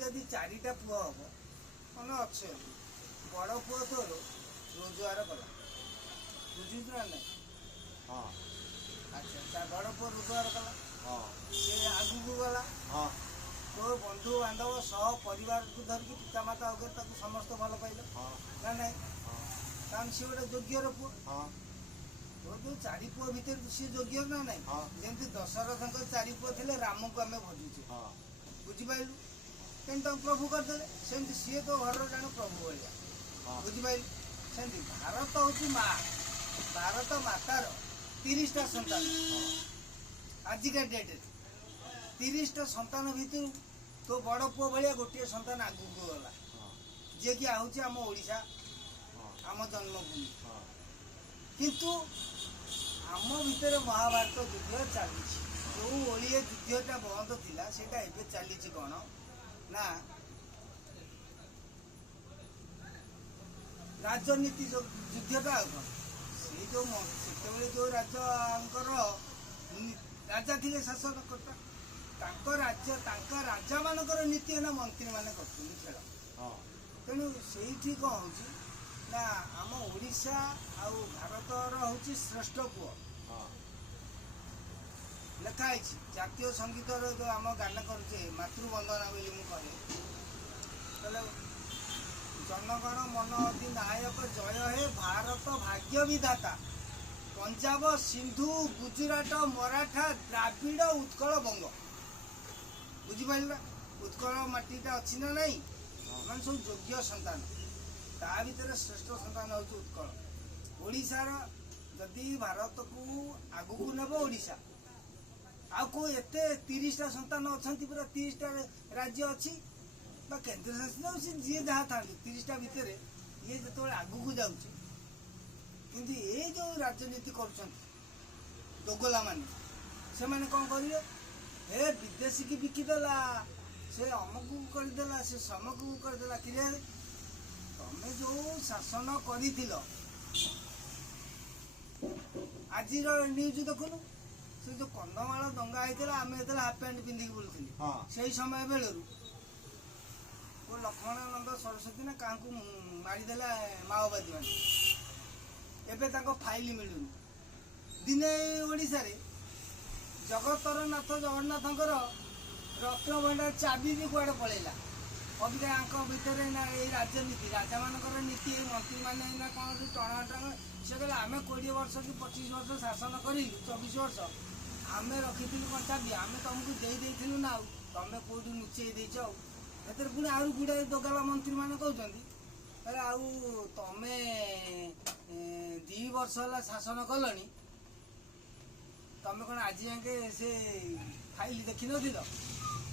जदि चारिटा पुआ हम मन अच्छे बड़ पुआ तोर रोजगार कला बुझी ना ना हाँ अच्छा बड़ पुआ रोजगार कला हाँ से आगू गला हाँ तो बंधु बांधव सह परिवार को धरिकी पितामाता अगर समस्त भल पाइल हाँ ना ना कारण सी गोटे योग्यर पुआ हाँ तो जो चारि पुआ भितर सी योग्य ना ना हाँ जमी दशरथ चारि पुआ थे राम को आम भजुचे हाँ बुझिपारू तेणु प्रभु करदे सेमती सी तो घर जान प्रभु भाया हाँ बुझिपार सेमती भारत हूँ माँ भारत मातार 30टा संतान आजिका डेट 30टा संतान भितर तो बड़ पुओ भाया गोटे संतान आगू गला जी कि आहूँ आम ओडिशा आम जन्मभूमि किंतु आम भितर महाभारत युद्ध चली जो ओडिया युद्धटा बंद थिला सेटा एबे चली कौन ना राजनीति जो युद्धटा आ कौन से जो से जो राजा थे शासन करता राज्य राजा मानकर नीति है ना मंत्री मैंने कर खेल तेणु से कौन हो ना आम ओडिशा आउ भारतर हूँ श्रेष्ठ पुओ लिखाई जातीय संगीतर जो आम गान करे मातृवंदना बोली मुझे जनगण मन अधिनायक जय हे भारत भाग्य विधाता पंजाब सिंधु गुजरात मराठा द्राविड़ उत्कल बंग बुझिपार उत्कल माटीटा अच्छी ना नहीं मान सब योग्य संतान ता भर श्रेष्ठ संतान हूँ उत्कल ओडिशार जदि भारत को आगू को नेब ओडिशा आउ को एते 30टा संतान अच्छा पूरा 30टा राज्य अच्छी केन्द्र शासित जी जहाँ था 30टा भितर ये जो आगू को जाऊँगी किंतु ये जो राजनीति कर दोगला माने से माने कौन करेंगे हे विदेशी की बिकिदेला से अमुक करदेला से समक करदेला कि तमें जो शासन कर आज न्यूज देखुनु से जो कंधमाल दंगा होता आम हाफ पैंट पिंधिक बुलूली से समय बेलू वो लक्ष्मणानंद सरस्वती ना क्या मारिदेला माओवादी मान एवं फाइल मिलूनी दिने ओडिशा रे जगतर नाथ जगन्नाथ रत्न भंडार चाबी भी कड़े पलैला अबिका भितर ना ये राजनीति राजा मान नीति मंत्री मैंने कौन टणा से कहले आम 20 वर्ष कि 25 वर्ष शासन करूँ 24 वर्ष आम रखी कौन चाबी आम तुमको देलु ना तुम कौटू लुचे देच एतर पुणी आउ गुड़ाए दोगला मंत्री मैंने कहते आउ तमें 2 वर्ष है शासन कलनी तमें कौन आज जाके से फाइल देखी नथिल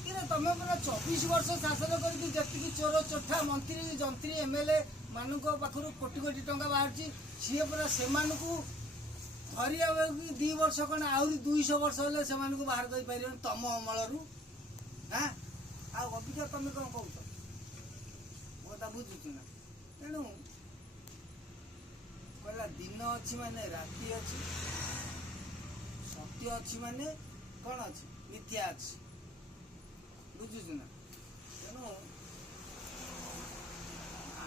कि तुम पूरा 24 वर्ष शासन करती चोर चोठा मंत्री जंत्री एमएलए मान पाखर कोटी कोटी टंका बाहर सी पूरा से धरिया 2 वर्ष कौन आहरी 200 वर्ष है से बाहर कर पार तुम अमल हाँ अबिका तुम कौन कौच कथा बुझुच ना तेणु कहला दिन अच्छी माने राति अच्छी सत्य अच्छी माने कौन अच्छी मिथ्या अच्छी बुझुच ना तेणु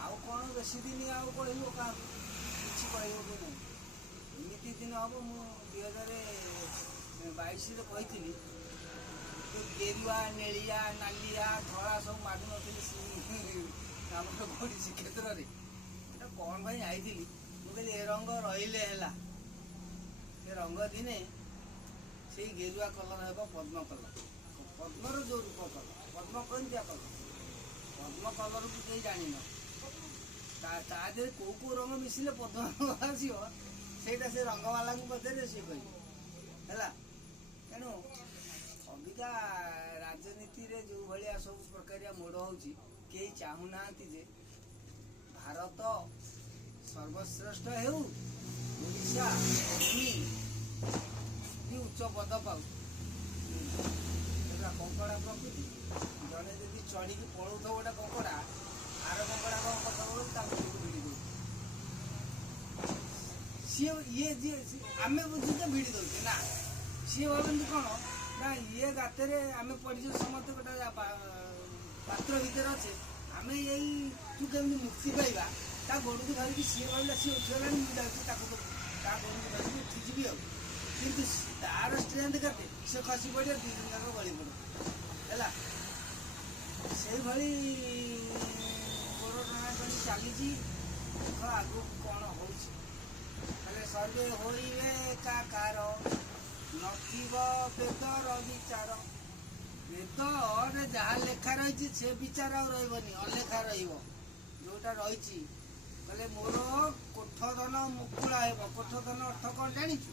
आउ कौन बेसी दिन आउ कहब क्या कि कहब कि नहीं एमती दिन हम मुझे 2022 कही जो गेरुआ नेलिया नालिया धड़ा सब मागु नी आम बड़ी श्रीक्षेत्र में कौन भाई आई मुझे ए रंग रहिले है रंग दिने से गेरुआ कलर है पद्म कलर पद्मर जो रूप कलर पद्म कमिया कलर पद्म कलर को कहीं जान तादेह कौ कौ रंग मिसिले पद्म रंग आसो सेटा से रंगवाला को पचारे सी कह तेणु अबिका राजनीति रे जो भाया सब प्रकार मोड़ हो चाहूना जे भारत सर्वश्रेष्ठ हेउ ओडिशा भी उच्च पद पाऊ कंकड़ा प्रकृति जड़े जब चढ़ी पलू गोटे कंकड़ा आर कंकड़ा कौन कथा भिड़ी दे सी ये आम बुझे भिड़ी दौचे ना सी भावती कौन ना ये गाते आम पढ़ी समस्त गोटे ପାତ୍ର ଭିତରେ ଅଛେ ଆମେ ଏଇଠୁ କେମିତି ମୁକ୍ତି ପାଇବା ତା ଗୋଡ଼କୁ ଧରିକି ସିଏ କହିଲା ସିଏ ଉଠିଗଲାଣି ମୁଁ ଯାଉଛି ତାକୁ ତା ଗୋଡ଼କୁ ଧରିକି ଉଠିଯିବି ଆଉ କିନ୍ତୁ ତାର ଷ୍ଟ୍ରେନ୍ଥ କେତେ ସେ ଖସି ପଡ଼ିବ 2 ଦିନ ଯାକ ଗଳି ପଡ଼ିବ ହେଲା ସେଇଭଳି ଗୋଡ଼ ଟଣାଟଣି ଚାଲିଛି ଦେଖ ଆଗକୁ କ'ଣ ହେଉଛି ହେଲେ ସର୍ବେ ହୋଇବେ କାର ନଥିବ ବେଦର ବିଚାର ବେଦରେ ଯାହା ଲେଖା ରହିଛି ସେ ବିଚାର ଆଉ ରହିବନି ଅଲେଖା ରହିବ ଯୋଉଟା ରହିଛି କହିଲେ ମୋର କୋଠଧନ ମୁକୁଳା ହେବ କୋଠଧନ ଅର୍ଥ କ'ଣ ଜାଣିଛୁ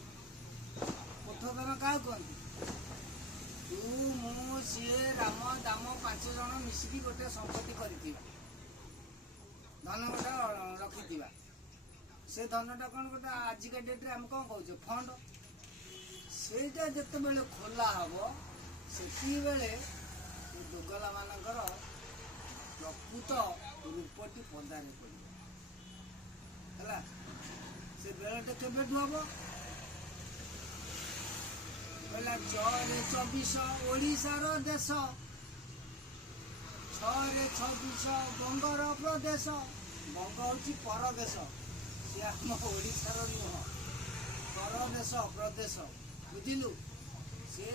କୋଠଧନ କାହାକୁ କହନ୍ତି ତୁ ମୁଁ ସିଏ ରାମ ଦାମ 5 ଜଣ ମିଶିକି ଗୋଟେ ସମ୍ପତ୍ତି କରିଥିବା ଧନ ଗୋଟେ ରଖିଥିବା ସେ ଧନଟା କ'ଣ ଗୋଟେ ଆଜିକା ଡେଟ୍ରେ ଆମେ କ'ଣ କହୁଛେ ଫଣ୍ଡ ସେଇଟା ଯେତେବେଳେ ଖୋଲା ହେବ ସେତିକିବେଳେ ଦୋଗଲା ମାନଙ୍କର ପ୍ରକୃତ ରୂପଟି ପଦାରେ ପଡ଼ିବ ହେଲା ସେ ବେଳଟା କେବେଠୁ ହବ କହିଲା 6 ଓଡ଼ିଶାର ଦେଶ 6 26 ବଙ୍ଗର ପ୍ରଦେଶ ବଙ୍ଗ ହେଉଛି ପରଦେଶ ସିଏ ଆମ ଓଡ଼ିଶାର ନୁହଁ ପରଦେଶ ପ୍ରଦେଶ ବୁଝିଲୁ ସେ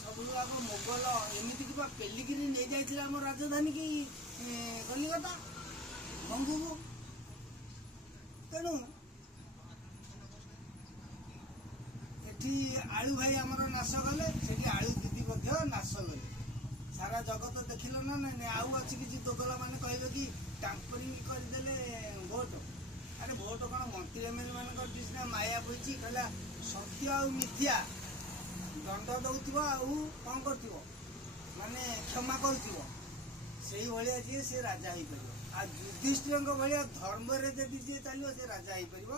ସବୁ ଆଗ ମୋଗଲ ଏମିତିକି ବା ପେଲିକିରି ନେଇଯାଇଥିଲା ଆମ ରାଜଧାନୀ କି କଲିକତା ବଙ୍ଗକୁ ତେଣୁ ଏଠି ଆଳୁ ଭାଇ ଆମର ନାଶ କଲେ ସେଠି ଆଳୁ ଦିଦି ମଧ୍ୟ ନାଶ କଲେ ସାରା ଜଗତ ଦେଖିଲ ନା ନାଇଁ ଆଉ ଅଛି କିଛି ଦୋଗଲା ମାନେ କହିବେ କି ଟାମ୍ପରିଂ କରିଦେଲେ ଭୋଟ ଆରେ ଭୋଟ କ'ଣ ମନ୍ତ୍ରୀ ଏମଏଲ୍ଏ ମାନଙ୍କର ସିନା ମାୟା ବହିଛି କହିଲା ସତ୍ୟ ଆଉ ମିଥ୍ୟା ଦଣ୍ଡ ଦଉଥିବ ଆଉ କ'ଣ କରୁଥିବ ମାନେ କ୍ଷମା କରୁଥିବ ସେଇଭଳିଆ ଯିଏ ସେ ରାଜା ହେଇପାରିବ ଆଉ ଯୁଧିଷ୍ଠିରଙ୍କ ଭଳିଆ ଧର୍ମରେ ଯଦି ଯିଏ ଚାଲିବ ସେ ରାଜା ହେଇପାରିବ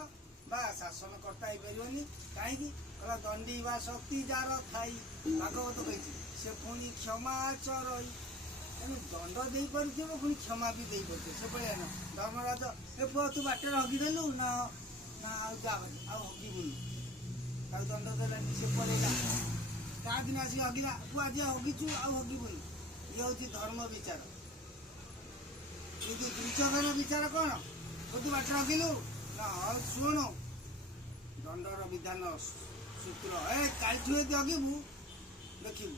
ବା ଶାସନକର୍ତ୍ତା ହେଇପାରିବନି କାହିଁକି କହିଲା ଦଣ୍ଡୀ ବା ଶକ୍ତି ଯାର ଥାଇ ଭାଗବତ କହିଛି ସେ ପୁଣି କ୍ଷମା ଚରଇ ତେଣୁ ଦଣ୍ଡ ଦେଇପାରୁଥିବ ପୁଣି କ୍ଷମା ବି ଦେଇପାରୁଥିବ ସେ ଭଳିଆ ନା ଧର୍ମରାଜ ଏ ପୁଅ ତୁ ବାଟରେ ହଗିଦେଲୁ ନା ଆଉ ଯା ଆଉ ହଗିବୁନି ତାକୁ ଦଣ୍ଡ ଦେଲାନି ସେ ପଳେଇଲା ତା ଦିନ ଆସିକି ହଗିଲା ତୁ ଆଜି ହଗିଛୁ ଆଉ ହଗିବୁନି ଇଏ ହେଉଛି ଧର୍ମ ବିଚାର କିନ୍ତୁ ଦୁର୍ଯୋଧନ ବିଚାର କ'ଣ ତୁ ବାଟରେ ହଗିଲୁ ନା ହଉ ଶୁଣୁ ଦଣ୍ଡର ବିଧାନ ସୂତ୍ର କାଲିଠୁ ଯଦି ହଗିବୁ ଦେଖିବୁ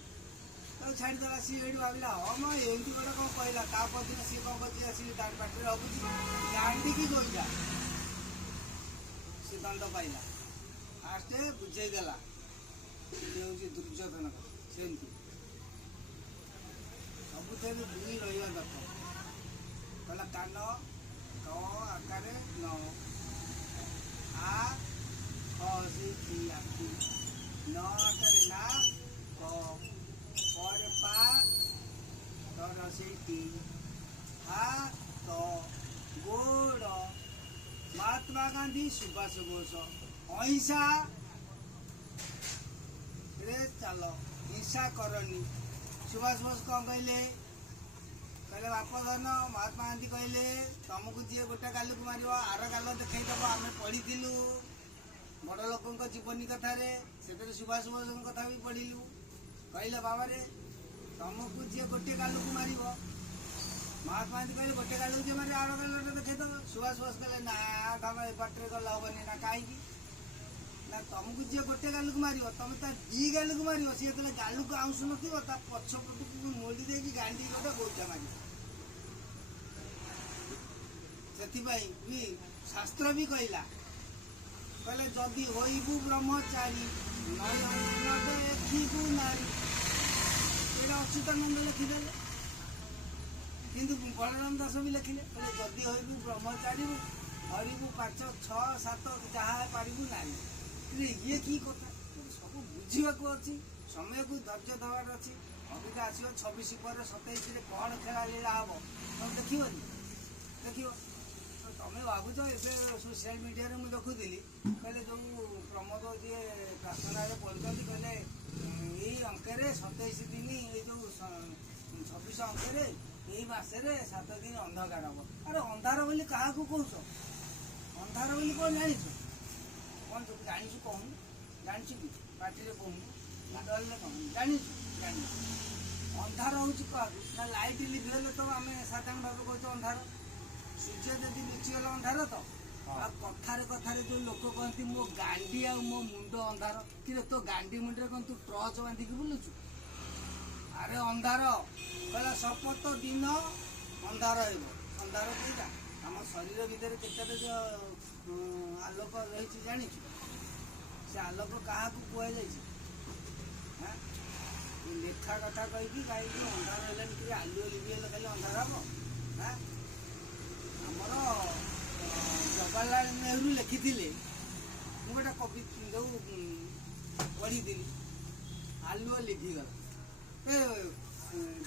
ତାକୁ ଛାଡ଼ିଦେଲା ସିଏ ଏଇଠି ଭାବିଲା ହଁ ମ ଏମିତି ଗୋଟେ କ'ଣ କହିଲା ତା ପରଦିନ ସିଏ କ'ଣ କରୁଛି ଆସିକି ତା ପାଟିରେ ହଗୁଛି ଜାଣିକି କହିଲା ସେ ଦଣ୍ଡ ପାଇଲା ଫାଷ୍ଟ ବୁଝେଇଦେଲା ସେ ହେଉଛି ଦୁର୍ଯୋଧନ ସେମିତି ସବୁଥିରେ 2 ରହିବା ଦରକାର କହିଲା କାନ କ ଆକାରେ ନ ଆ ହ ସେଇ ଆଖି ନ ଆକାରେ ନା କ ପରେ ପା ତର ସେଇଟି ହାତ ଗୋଡ଼ ମହାତ୍ମା ଗାନ୍ଧୀ ସୁଭାଷ ବୋଷ ଅହିଂସା ରେ ଚାଲ ହିଂସା କରନି ସୁଭାଷ ବୋଷ କ'ଣ କହିଲେ ବାପ ଧନ ମହାତ୍ମା ଗାନ୍ଧୀ କହିଲେ ତମକୁ ଯିଏ ଗୋଟେ ଗାଲକୁ ମାରିବ ଆର ଗାଲ ଦେଖେଇଦବ ଆମେ ପଢ଼ିଥିଲୁ ବଡ଼ ଲୋକଙ୍କ ଜୀବନୀ କଥାରେ ସେଥିରେ ସୁଭାଷ ବୋଷଙ୍କ କଥା ବି ପଢ଼ିଲୁ କହିଲେ ବାବାରେ ତମକୁ ଯିଏ ଗୋଟେ ଗାଲକୁ ମାରିବ ମହାତ୍ମା ଗାନ୍ଧୀ କହିଲେ ଗୋଟେ ଗାଲକୁ ଯିଏ ମାରିବ ଆର ଗାଲଟା ଦେଖେଇଦବ ସୁଭାଷ ବୋଷ କହିଲେ ନା ତମେ ଏ ବାଟରେ ଗଲେ ହବନି ନା କାହିଁକି ନା ତମକୁ ଯିଏ ଗୋଟେ ଗାଲକୁ ମାରିବ ତମେ ତା 2 ଗାଲକୁ ମାରିବ ସିଏ ଯେତେବେଳେ ଗାଲକୁ ଆଉଁସୁ ନଥିବ ତା ପଛପଟକୁ ମୋଡ଼ି ଦେଇକି ଗାଣ୍ଡି ଗୋଟେ ଗୋଇଠା ମାରିବ ସେଥିପାଇଁ ବି ଶାସ୍ତ୍ର ବି କହିଲା ଯଦି ହୋଇବୁ ବ୍ରହ୍ମଚାରୀ ନ ଦେଖିବୁ ନାରୀ ଏଇଟା ଅଚ୍ୟୁତାନନ୍ଦ ଲେଖିଦେଲେ କିନ୍ତୁ ବଳରାମ ଦାସ ବି ଲେଖିଲେ ଯଦି ହୋଇବୁ ବ୍ରହ୍ମଚାରୀ ହରିବୁ 5 6 7 ଯାହା ପାରିବୁ ନାରୀ ଇଏ କି କଥା ସବୁ ବୁଝିବାକୁ ଅଛି ସମୟକୁ ଧୈର୍ଯ୍ୟ ଦେବାର ଅଛି ଅବିକା ଆସିବ 26 ପରେ 27ରେ କ'ଣ ଖେଳା ଲୀଳା ହବ ତମେ ଦେଖିବନି ଦେଖିବ ତମେ ଭାବୁଛ ଏବେ ସୋସିଆଲ ମିଡ଼ିଆରେ ମୁଁ ଦେଖୁଥିଲି କହିଲେ ଯେଉଁ ପ୍ରମୋଦ ଯିଏ ପ୍ରାର୍ଥନାରେ ପଢ଼ୁଛନ୍ତି କହିଲେ ଏଇ ଅଙ୍କରେ 27 ଦିନ ଏଇ ଯେଉଁ 26 ଅଙ୍କରେ ଏଇ ମାସରେ 7 ଦିନ ଅନ୍ଧକାର ହବ ଆରେ ଅନ୍ଧାର ବୋଲି କାହାକୁ କହୁଛ ଅନ୍ଧାର ବୋଲି କ'ଣ ଜାଣିଛ କ'ଣ ଜାଣିଛୁ କହୁନୁ ଜାଣିଛୁ କି ପାଟିରେ କହୁନୁ ଡରିଲେ କହୁନୁ ଜାଣିଛୁ ଜାଣିଛୁ ଅନ୍ଧାର ହେଉଛି କାହାକୁ ନା ଲାଇଟ୍ ଲିଭିଗଲେ ତ ଆମେ ସାଧାରଣ ଭାବେ କହୁଛୁ ଅନ୍ଧାର। ସୂର୍ଯ୍ୟ ଯଦି ଲୁଚିଗଲେ ଅନ୍ଧାର ତ। ଆଉ କଥାରେ କଥାରେ ଯୋଉ ଲୋକ କହନ୍ତି ମୋ ଗାଣ୍ଡି ଆଉ ମୋ ମୁଣ୍ଡ ଅନ୍ଧାର, କିରେ ତୋ ଗାଣ୍ଡି ମୁଣ୍ଡରେ କଣ ତୁ ଟର୍ଚ୍ଚ ବାନ୍ଧିକି ବୁଲୁଛୁ? ଆରେ ଅନ୍ଧାର କହିଲା ଶପଥ ଦିନ ଅନ୍ଧାର ହେବ। ଅନ୍ଧାର କେଇଟା? ଆମ ଶରୀର ଭିତରେ କେତେଟା ଆଲୋକ ରହିଛି ଜାଣିଛୁ? ସେ ଆଲୋକ କାହାକୁ କୁହାଯାଇଛି? ଲେଖା କଥା କହିକି କାହିଁକି ଅନ୍ଧାର ହେଲାନି ଟିକେ ଆଲୁଅ ଲିଭିଗଲେ ଖାଲି ଅନ୍ଧାର ହବ? ଆମର ଜବାହରଲାଲ ନେହେରୁ ଲେଖିଥିଲେ, ମୁଁ ଗୋଟେ କବି ଯୋଉ ପଢ଼ିଥିଲି, ଆଲୁଅ ଲିଭିଗଲା।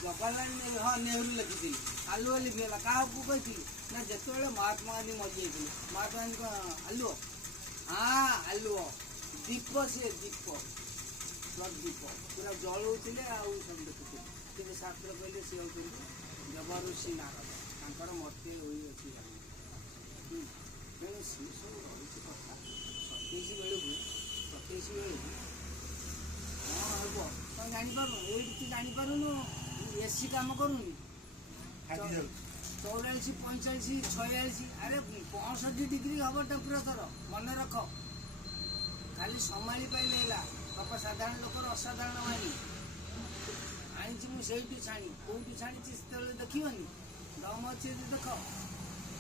ଜବାହରଲାଲ ନେହେରୁ ଲେଖିଥିଲି ଆଲୁଅ ଲିଭିଗଲା। କାହାକୁ କହିଥିଲି? ନା ଯେତେବେଳେ ମହାତ୍ମା ଗାନ୍ଧୀ ମରିଯାଇଥିଲେ। ମହାତ୍ମା ଗାନ୍ଧୀ ଆଲୁଅ, ଆଲୁଅ ଦୀପ, ସିଏ ଦୀପ ପ୍ରଦୀପ ପୁରା ଜଳଉଥିଲେ ଆଉ ସବୁ ଦେଖୁଥିଲେ। କିନ୍ତୁ ଶାସ୍ତ୍ର କହିଲେ ସିଏ ହେଉଛନ୍ତି ଜବରୁଷି ନାରଦ, ତାଙ୍କର ମତେ ହୋଇଅଛି। ତେଣୁ ସିଏ ସବୁ ରହିଛି କଥା। 27 ବେଳକୁ କ'ଣ ହେବ ତମେ ଜାଣିପାରୁନ? ଏଇଠି ତୁ ଜାଣିପାରୁନୁ ଏସି କାମ କରୁନି, 44, 45, 46, ଆରେ 65 ଡିଗ୍ରୀ ହବ ଟେମ୍ପରେଚର। ମନେ ରଖ, ଖାଲି ସମ୍ଭାଳି ପାଇଲେ ହେଲା। ବାପା ସାଧାରଣ ଲୋକର ଅସାଧାରଣ ବାଣୀ ଆଣିଛି ମୁଁ ସେଇଠୁ ଛାଣି। କୋଉଠୁ ଛାଣିଛି ସେତେବେଳେ ଦେଖିବନି। ଦମ ଅଛି ଯଦି ଦେଖ।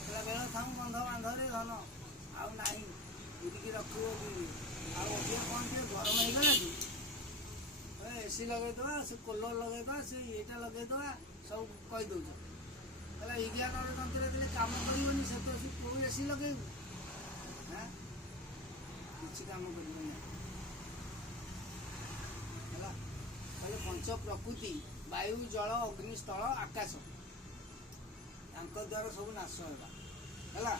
ହେଲା ବେଳ ଥାଉ ବନ୍ଧ ବାନ୍ଧରେ ଧନ ଆଉ ନାହିଁ, ଉଡ଼ିକି ରଖିବ ବି। ଆଉ ଅଧିକ କ'ଣ ଟିକେ ଗରମ ହେଇଗଲା କି ଏସି ଲଗେଇଦେବା, ସେ କୁଲର ଲଗେଇଦେବା, ସେ ଇଏଟା ଲଗେଇଦେବା, ସବୁ କହିଦେଉଛ। ହେଲା ବିଜ୍ଞାନର ଯନ୍ତ୍ର ଦେଲେ କାମ କରିବନି, ସେ ତ କୋଉ ଏସି ଲଗେଇବୁ? କିଛି କାମ କରିବନି। ହେଲା କହିଲେ ପଞ୍ଚ ପ୍ରକୃତି ବାୟୁ, ଜଳ, ଅଗ୍ନି, ସ୍ଥଳ, ଆକାଶ, ତାଙ୍କ ଦ୍ୱାରା ସବୁ ନାଶ ହେବା। ହେଲା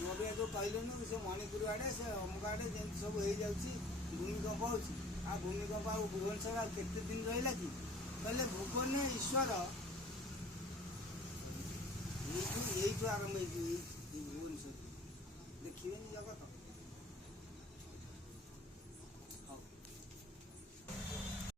ମୁଁ ବି ଯେଉଁ କହିଲୁନୁ ସେ ମଣିପୁର ଆଡ଼େ, ସେ ଅମୁକ ଆଡ଼େ ଯେମିତି ସବୁ ହେଇଯାଉଛି ଭୂମିକମ୍ପ ହେଉଛି। ଆଉ ଭୂମିକମ୍ପ ଆଉ ଭୁବନେଶ୍ୱର ଆଉ କେତେ ଦିନ ରହିଲା କି? କହିଲେ ଭୁବନେଶ୍ୱର ଏଇଠୁ ଆରମ୍ଭ ହେଇଛି।